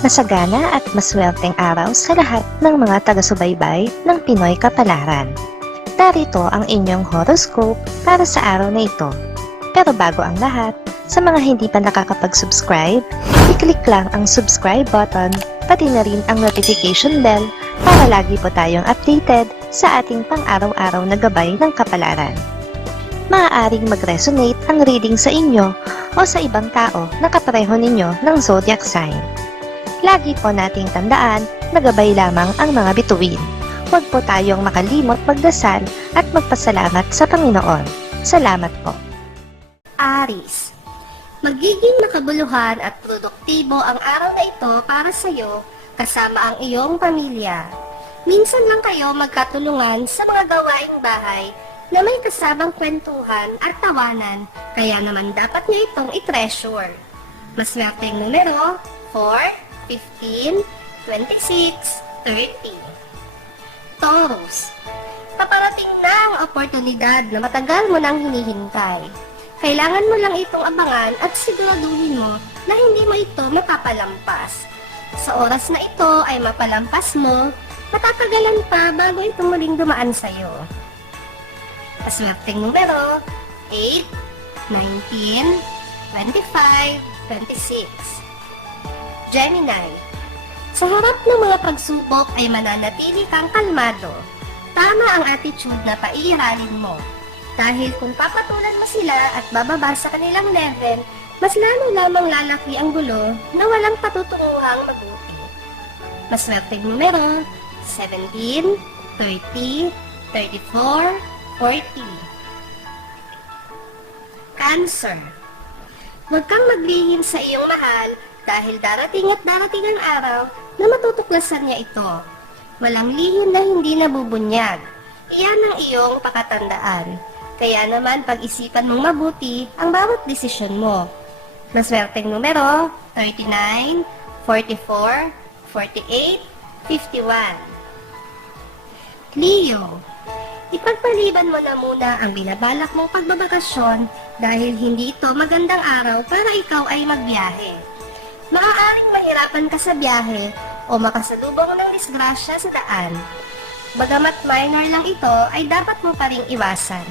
Masagana at maswerteng araw sa lahat ng mga taga-subaybay ng Pinoy Kapalaran. Narito ang inyong horoscope para sa araw na ito. Pero bago ang lahat, sa mga hindi pa nakakapag-subscribe, i-click lang ang subscribe button, pati na rin ang notification bell para lagi po tayong updated sa ating pang-araw-araw na gabay ng kapalaran. Maaaring mag-resonate ang reading sa inyo o sa ibang tao na kapareho ninyo ng zodiac sign. Lagi po nating tandaan na gabay lamang ang mga bituin. Huwag po tayong makalimot magdasal at magpasalamat sa Panginoon. Salamat po. Aries, magiging makabuluhan at produktibo ang araw na ito para sa iyo kasama ang iyong pamilya. Minsan lang kayo magkatulungan sa mga gawaing bahay na may kasamang kwentuhan at tawanan, kaya naman dapat niyo itong i-treasure. Maswerteng numero 4, 15, 26, 30. Taurus, paparating na ang oportunidad na matagal mo nang hinihintay. Kailangan mo lang itong abangan at siguraduhin mo na hindi mo ito mapapalampas. Sa oras na ito ay mapalampas mo, matatagalan pa bago ito muling dumaan sa'yo. Paswerteng numero 8, 19, 25, 26. Gemini, sa harap ng mga pagsubok ay mananatili kang kalmado. Tama ang attitude na paiiralin mo. Dahil kung papatulan mo sila at bababa sa kanilang level, mas lalo lamang lalaki ang gulo na walang patutunguhang mabuti. Maswerteng numero 17, 30, 34, 40. Cancer, huwag kang maglihim sa iyong mahal dahil darating at darating ang araw na matutuklasan niya ito. Walang lihim na hindi nabubunyag. Iyan ang iyong pakatandaan. Kaya naman pag-isipan mong mabuti ang bawat desisyon mo. Maswerteng numero 39, 44, 48, 51. Leo, ipagpaliban mo na muna ang binabalak mong pagbabakasyon dahil hindi ito magandang araw para ikaw ay magbiyahe. Maaaring mahirapan ka sa biyahe o makasalubong ng disgrasya sa daan. Bagamat minor lang ito ay dapat mo pa ring iwasan.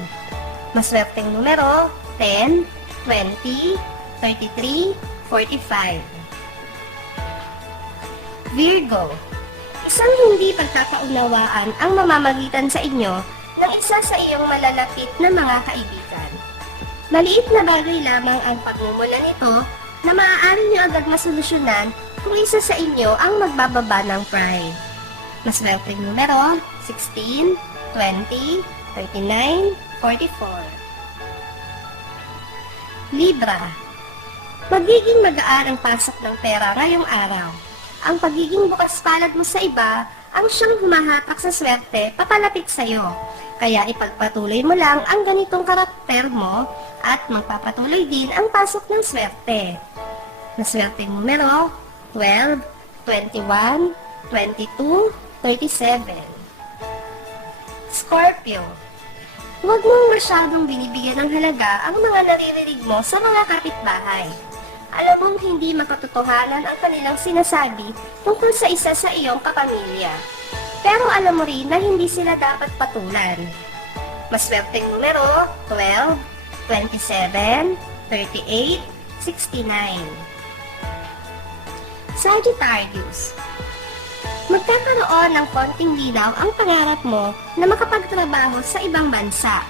Maswerteng numero 10, 20, 33, 45. Virgo, isang hindi pagkakaunawaan ang mamamagitan sa inyo ng isa sa iyong malalapit na mga kaibigan. Maliit na bagay lamang ang pagmumula nito na maaari niyo agad masolusyonan kung isa sa inyo ang magbababa ng pride. Maswerteng numero 16, 20, 39, 44. Libra, magiging magaan ang pasok ng pera ngayong araw. Ang pagiging bukas palad mo sa iba ang siyang humahatak sa swerte papalapit sa iyo. Kaya ipagpatuloy mo lang ang ganitong karakter mo at magpapatuloy din ang pasok ng swerte. Maswerteng numero 12, 21, 22, 37. Scorpio, huwag mong masyadong binibigyan ng halaga ang mga naririnig mo sa mga kapitbahay. Alam mong hindi makatotohanan ang kanilang sinasabi tungkol sa isa sa iyong kapamilya. Pero alam mo rin na hindi sila dapat patulan. Maswerteng numero 12, 27, 38, 69. Sagittarius, magkakaroon ng konting linaw ang pangarap mo na makapagtrabaho sa ibang bansa.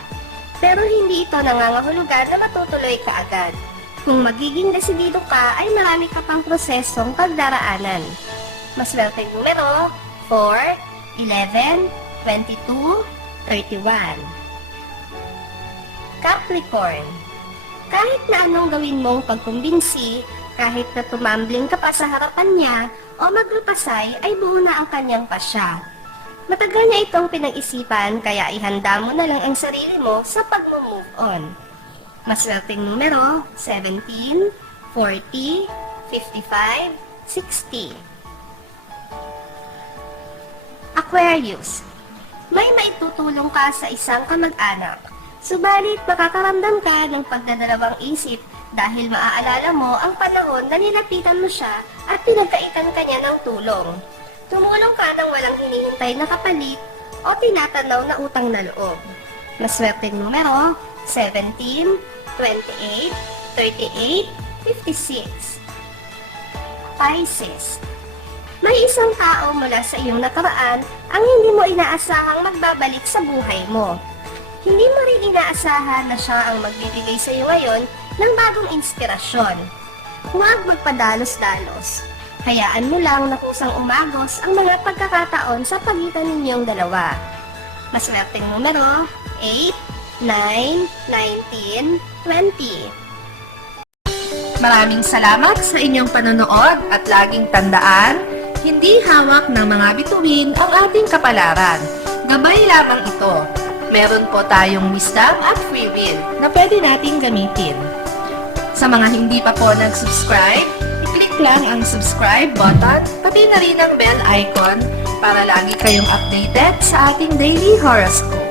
Pero hindi ito nangangahulugan na matutuloy ka agad. Kung magiging desidido ka, ay marami ka pang prosesong pagdaraanan. Maswerteng numero 4, 11, 22, 31. Capricorn, kahit na anong gawin mong pagkumbinsi, kahit na tumambling ka pa sa harapan niya o maglupasay, ay buo na ang kanyang pasya. Matagal niya itong pinag-isipan, kaya ihanda mo na lang ang sarili mo sa pag-move on. Maswerteng numero 17, 40, 55, 60. Aquarius, may maitutulong ka sa isang kamag-anak. Subalit makakaramdam ka ng pagdadalawang isip dahil maaalala mo ang panahon na nilapitan mo siya at pinagkaitan ka niya ng tulong. Tumulong ka ng walang hinihintay na kapalit o tinatanaw na utang na loob. Maswerteng numero, 17, 28, 38, 56. Pisces. May isang tao mula sa iyong nakaraan ang hindi mo inaasahang magbabalik sa buhay mo. Hindi mo rin inaasahan na siya ang magbibigay sa iyo ngayon ng bagong inspirasyon. Huwag magpadalos-dalos. Hayaan mo lang na kusang umagos ang mga pagkakataon sa pagitan ninyong dalawa. Maswerteng numero, 8, 9, 19, 20. Maraming salamat sa inyong panonood at laging tandaan, hindi hawak ng mga bituin ang ating kapalaran. Gabay lamang ito. Meron po tayong wisdom at free will na pwede nating gamitin. Sa mga hindi pa po nag-subscribe, i-click lang ang subscribe button, pati na rin ang bell icon para lagi kayong updated sa ating daily horoscope.